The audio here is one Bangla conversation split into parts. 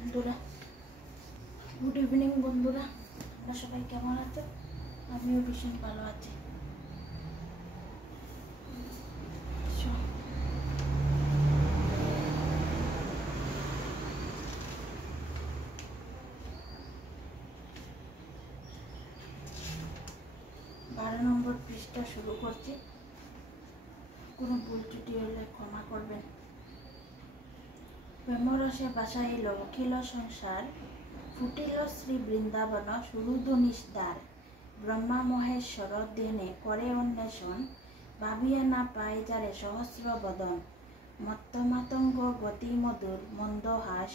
বন্ধুরা, গুড ইভিনিং বন্ধুরা, তোমরা সবাই কেমন আছো? আমিও ভীষণ ভালো আছি। বারো নম্বর পৃষ্ঠা শুরু করছি। কোনো ভুল ত্রুটি হলে ক্ষমা করবেন। প্রেমরসে বাসাইল অখিল সংসার, ফুটিল শ্রী বৃন্দাবন সুহৃদ নিস্তার। ব্রহ্মা মহেশ্বর দেনে করে অন্বেষণ, ভাবিয়া না পায় যারে সহস্র বদন। মত্তমাতঙ্গ গতি মধুর মন্দহাস,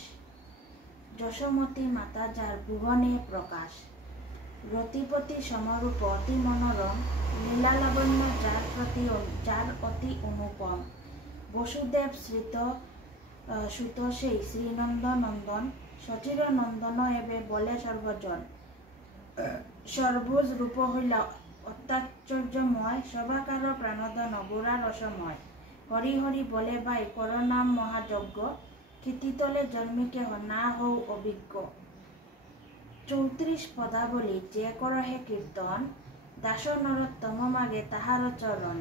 যশোমতী মাতা যার ভুবনে প্রকাশ। রতিপতি সমরূপ অতি মনোরম, লীলা লাবণ্য যার অতি অনুপম। বসুদেব শ্রিত সুত সেই শ্রীনন্দ নন্দন, সচির নন্দন এবে বলে সর্বজন। সর্বজ রূপ হইল অত্যাশ্চর্যময়, সবাকার প্রাণদন গোড়া রসময়। হরি হরি বলে বাই করনাম মহাযজ্ঞ, ক্ষিতিতলে জন্মিকে না হও অভিজ্ঞ। 34 পদাবলী যে করহে কীর্তন, দাস নরোত্তম মাগে তাহার চরণ।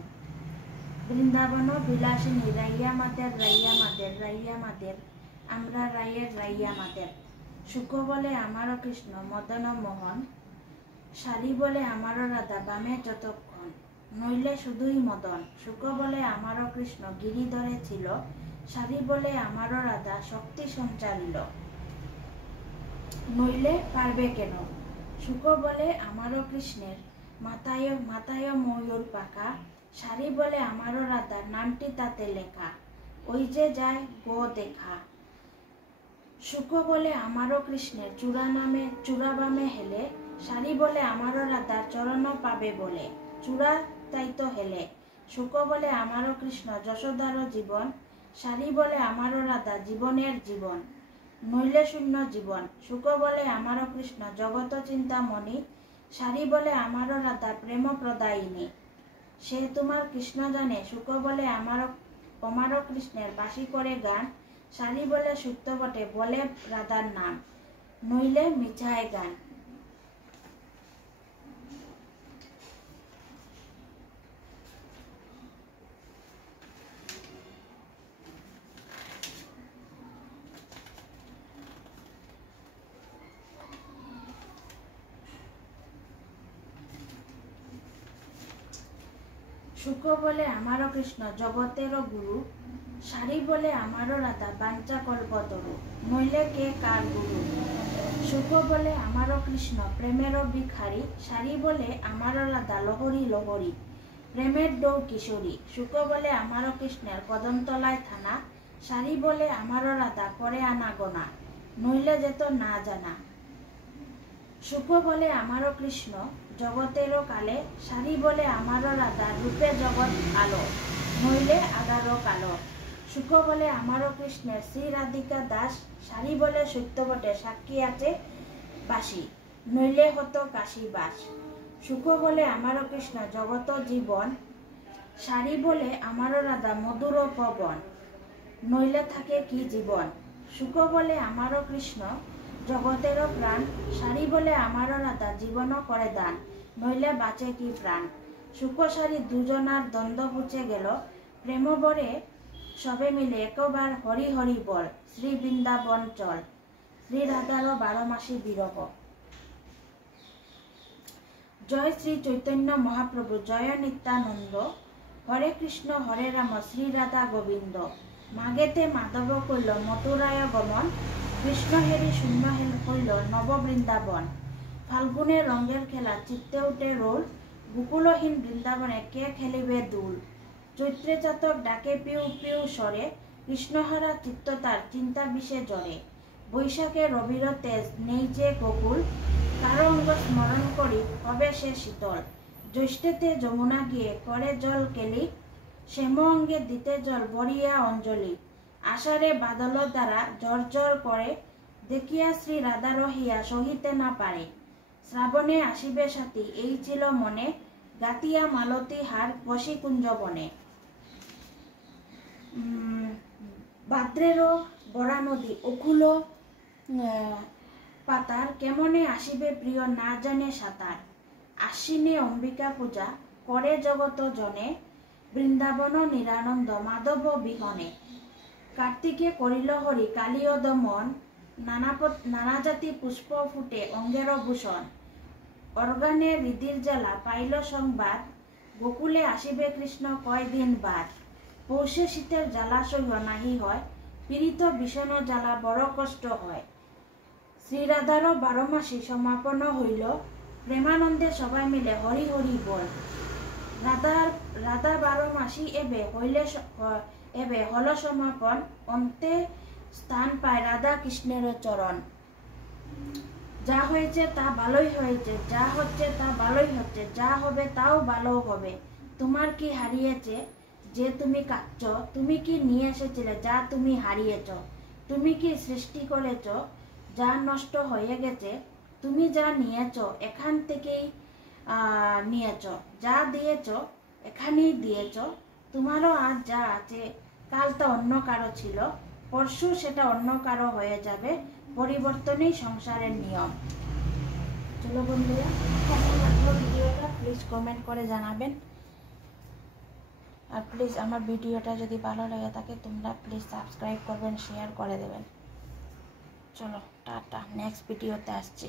বৃন্দাবন বিলাসিনী রাইয়া মাদের রাইয়া মাদের রাইয়া মাদের, আমরা রায়ের রাইয়া মাদের। সুখ বলে আমারও কৃষ্ণ মদন মোহন, শালী বলে আমারও রাধা বামে যতক্ষণ। নইলে শুধুই মদন, সুখ বলে আমারও কৃষ্ণ গিরিধরে ছিল, শালী বলে আমারও রাধা শক্তি সঞ্চারিল। নইলে পারবে কেন, সুখ বলে আমারও কৃষ্ণের মাথায় মাথায় ময়ূর পাকা, শাড়ি বলে আমারও রাধার নামটি তাতে লেখা, ওই যে যায় গো দেখা। সুখ বলে আমারও কৃষ্ণের চূড়া বামে হেলে, শাড়ি বলে আমারও রাধার চরণ পাবে বলে, চূড়া তাই তো হেলে। সুখ বলে আমারও কৃষ্ণ যশোদার জীবন, শাড়ি বলে আমারও রাধা জীবনের জীবন। নইলে শূন্য জীবন, সুখ বলে আমারও কৃষ্ণ জগত চিন্তামণি, শাড়ি বলে আমারও রাধা প্রেম প্রদায়িনী। সে তোমার কৃষ্ণ জানে, সুখ বলে আমারও কৃষ্ণের বাসি করে গান, শাড়ি বলে সুক্ত বটে বলে রাধার নাম, নইলে মিছায় গান। সুখ বলে আমারও কৃষ্ণ জগতেরও গুরু, শাড়ি বলে আমারও রাধা বাঞ্চা কল্পতরু, নইলে কে কার গুরু। সুখ বলে আমারও কৃষ্ণ প্রেমেরও ভিখারি, শাড়ি বলে আমারও রাধা লহরী লহরী, প্রেমের ডৌ কিশোরী। সুখ বলে আমারও কৃষ্ণের কদমতলায় থানা, শাড়ি বলে আমারও রাধা করে আনাগোনা, নইলে যেত না জানা। সুখ বলে আমারও কৃষ্ণ জগতেরও কালে, শাড়ি বলে আমারও রাধা রূপে জগৎ আলো, নইলে আগারো কালো। সুখ বলে আমারও কৃষ্ণের শ্রী রাধিকা দাস, শাড়ি বলে সত্য বটে সাক্ষী আছে বাসি, নইলে হতো কাশীবাস। সুখ বলে আমারও কৃষ্ণ জগত জীবন, শাড়ি বলে আমারও রাধা মধুর পবন, নইলে থাকে কি জীবন। সুখ বলে আমারও কৃষ্ণ জগতেরও প্রাণ, শাড়ি বলে আমারও রাধা জীবন করে দান, নইলে বাঁচে কি প্রাণ। সুখ শাড়ি দুজনার দ্বন্দ্ব বুঝে গেল, প্রেম বরে সবে মিলে একবার হরি হরি বল, শ্রী বৃন্দাবন চল। শ্রী রাধারও 12 মাসি বিরহ। জয় শ্রী চৈতন্য মহাপ্রভু জয় নিত্যানন্দ, হরে কৃষ্ণ হরে রাম শ্রী রাধা গোবিন্দ। মাগেতে মাধব কইল মথুরায় গমন, কৃষ্ণ হেরি শূন্য হইল নব বৃন্দাবন। ফাল্গুনের রঙের খেলা চিত্তে উঠে রোল, গোকুলহীন বৃন্দাবনে কে খেলিবে দুল। চৈত্রে চাতক ডাকে পিউ পিউ স্বরে, কৃষ্ণহারা চিত্ত তার চিন্তা বিষে জরে। বৈশাখে রবির তেজ নেই যে গোকুল, কারো অঙ্গ স্মরণ করি হবে সে শীতল। জ্যৈষ্ঠেতে যমুনা গিয়ে করে জল কেলি, শ্যাম অঙ্গে দিতে জল বরিয়া অঞ্জলি। আষাঢ়ে বাদল দ্বারা ঝরঝর করে, দেখিয়া শ্রী রাধা রহিয়া সহিতে না পারে। শ্রাবণে আসিবে সাথী এই ছিল মনে, গাতিয়া মালতী হার বসি কুঞ্জবনে। ভাদ্রেরও বরা নদী অকুল পাতার কেমনে আসিবে প্রিয় না জানে সাঁতার। আশ্বিনে অম্বিকা পূজা করে জগত জনে, বৃন্দাবন নিরানন্দ মাধব বিহনে। কার্তিকে করিল হরি কালীয় দমন, নানা জাতি পুষ্প ফুটে অঙ্গের ভূষণ। অর্গানে হৃদির জ্বালা পাইল সংবাদ, গোকুলে আসিবে কৃষ্ণ কয়দিন বাদ। পৌষে শীতের জ্বালা সহ্য নাহি হয়, পীড়িত ভীষণ জ্বালা বড় কষ্ট হয়। শ্রীরাধারও 12 মাসি সমাপন হইল, প্রেমানন্দে সবাই মিলে হরি হরি বল। রাধা 12 মাসি এবে হল সমাপন, অন্তে স্থান পায় রাধা কৃষ্ণের চরণ। যা হয়েছে তা ভালোই হয়েছে, যা হচ্ছে তা ভালোই হচ্ছে, যা হবে তাও ভালো হবে। তোমার কি হারিয়েছে যে তুমি কাঁদছ, তুমি কি নিয়ে এসেছিলে যা তুমি হারিয়েছ। তুমি কি সৃষ্টি করেছ যা নষ্ট হয়ে গেছে, তুমি যা নিয়েছ এখান থেকেই নিয়েছ, যা দিয়েছ এখানেই দিয়েছ। তোমারও আজ যা আছে কাল তা অন্য কারো ছিল, পরশু সেটা অন্য কারো হয়ে যাবে, পরিবর্তনই সংসারের নিয়ম। চলো বন্ধুরা, কেমন লাগলো ভিডিওটা প্লিজ কমেন্ট করে জানাবেন। আর প্লিজ আমার ভিডিওটা যদি ভালো লেগে থাকে তোমরা প্লিজ সাবস্ক্রাইব করবেন, শেয়ার করে দেবেন। চলো টাটা, নেক্সট ভিডিওতে আসছি।